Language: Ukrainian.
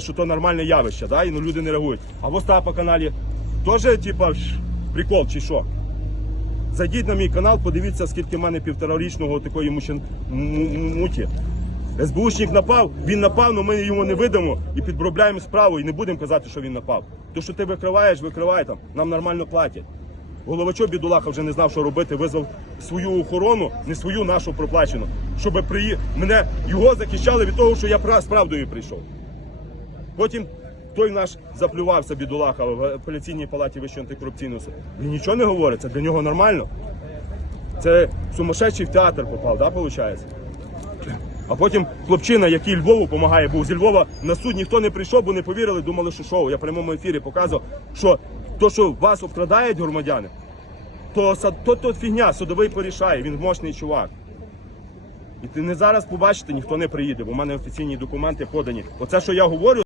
що то нормальне явище, да? і ну, люди не реагують. А в Остапа каналі теж, типа, прикол чи що? Зайдіть на мій канал, подивіться, скільки в мене півторарічного такої мужчин м- м- муті. СБУшник напав, він напав, але ми йому не видамо і підробляємо справу, і не будемо казати, що він напав. То, що ти викриваєш, викривай там, нам нормально платять. Головачок бідулаха вже не знав, що робити, визвав свою охорону, не свою нашу проплачену, щоб приї... мене його захищали від того, що я з правдою прийшов. Потім той наш заплювався бідулаха в апеляційній палаті Вищого антикорупційного суду. Він нічого не говорить, це для нього нормально. Це сумасшедший в театр попав, да, виходить? А потім хлопчина, який Львову допомагає, був зі Львова на суд ніхто не прийшов, бо не повірили, думали, що шоу. Я в прямому ефірі показував, що то, що вас обкрадають громадяни, то, то, то фігня, судовий порішає, він мощний чувак. І ти не зараз побачите, ніхто не приїде, бо в мене офіційні документи подані. Оце, що я говорю.